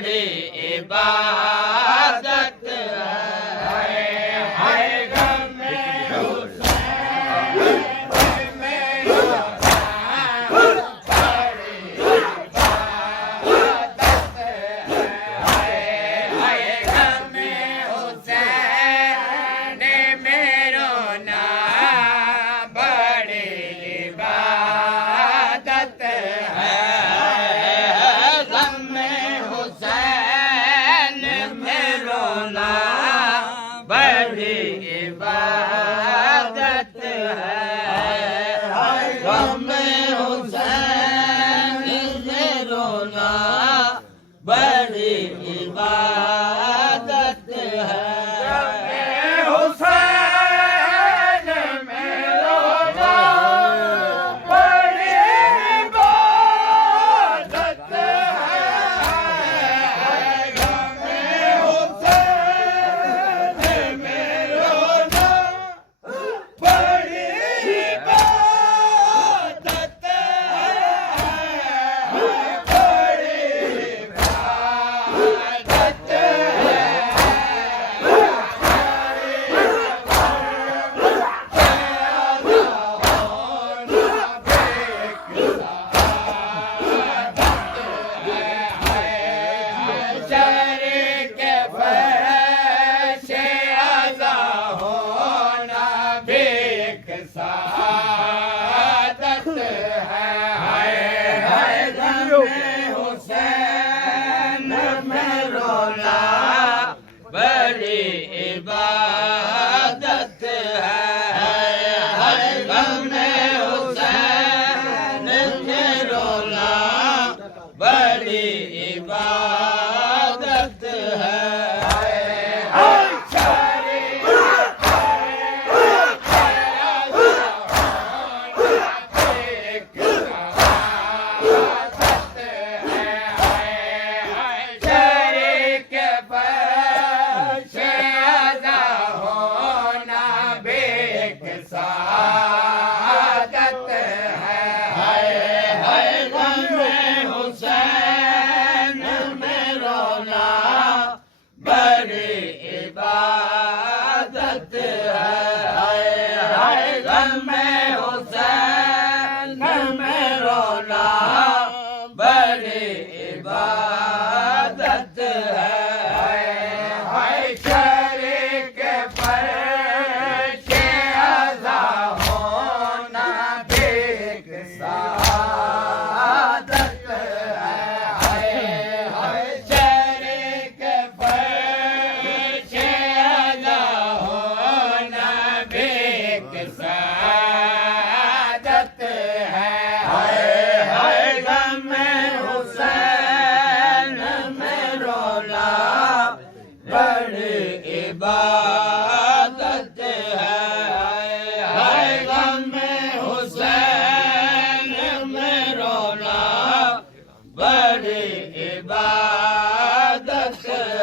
बड़ी इबादत है। हाय गम हुसैन मेरा बड़ी इबादत है। हाय गम हुसैन मेरो ना बड़ी इबादत है। गम हुसैन मेरो ना बड़ी इबादत है। गम हुसैन मेरो ना बड़ी इबादत है। हुसैन मेरो ना बड़ी इबादत है। गम हुसैन मेरो ना बड़ी इबादत है। बड़ी इबादत हुसैन मेरो ना बड़ी इबादत है। गम हुसैन मेरो ना बड़ी इबादत है।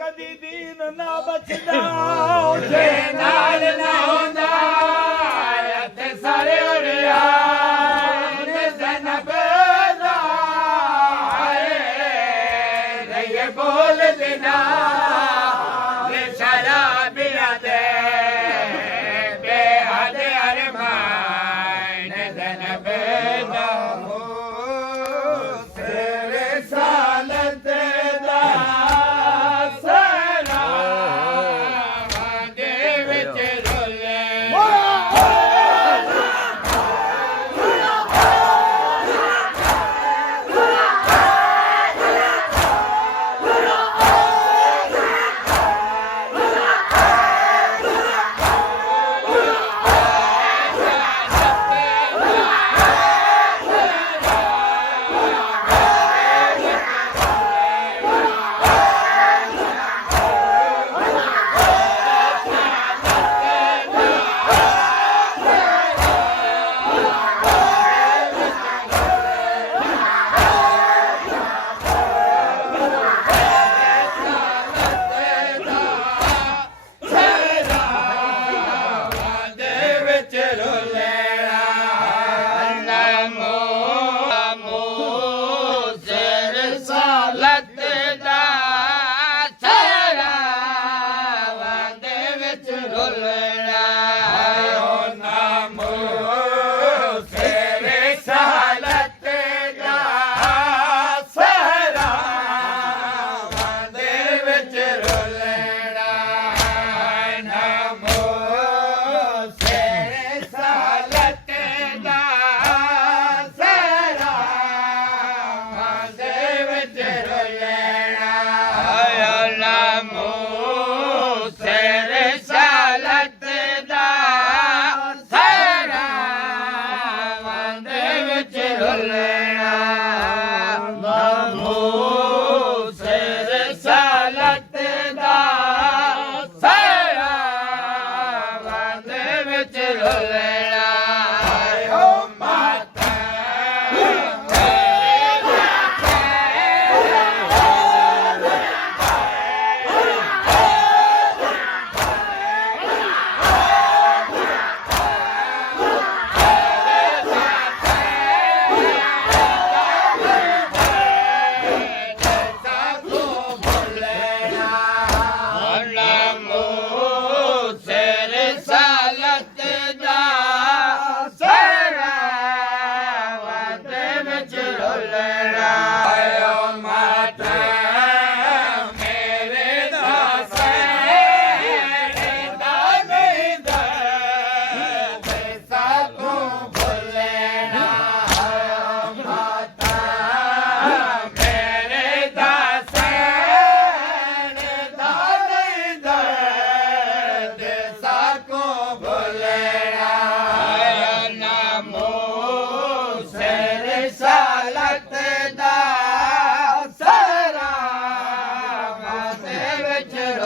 कदी दीन ना बचदा जे नाल ना होंदा ते सारे उड़िया ज़नब दा रहिए बोल देना शराबिया दे बेहद अरमान ज़नब दा Roll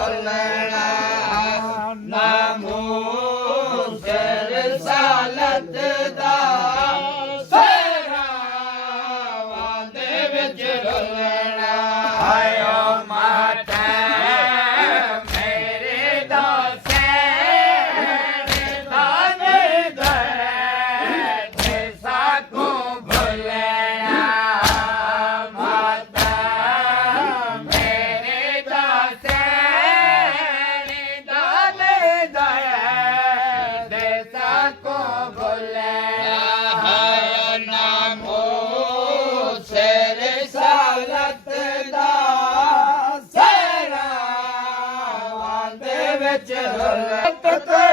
ਰੋਲਣਾ ਨਾਮੂ ਸਿਰ ਸਾਲਤ ਦਾ ਸੇਰਾਵਾਂ ਦੇ ਵਿੱਚ ਰੋਲਣਾ ਆਇਓ ਮਾਤਾ ਮੇਰੇ ਦੋਸੇ ਦਾਨੇ ਦੇ ਸਾਕੂ ਭੁੱਲਣਾ ਮਾਤਾ ਮੇਰੇ ਦੋਸੇ ਦਾਨੇ ਦੇ ਸਾਕੂ ਭੁੱਲਣਾ ਹਾਏ ਨਾਮੋ ਸਿਰ ਸਾਲਤ ਦਾ ਸੇਰਾਵਾਂ ਦੇ ਵਿੱਚ ਰਲਤ ਤੇ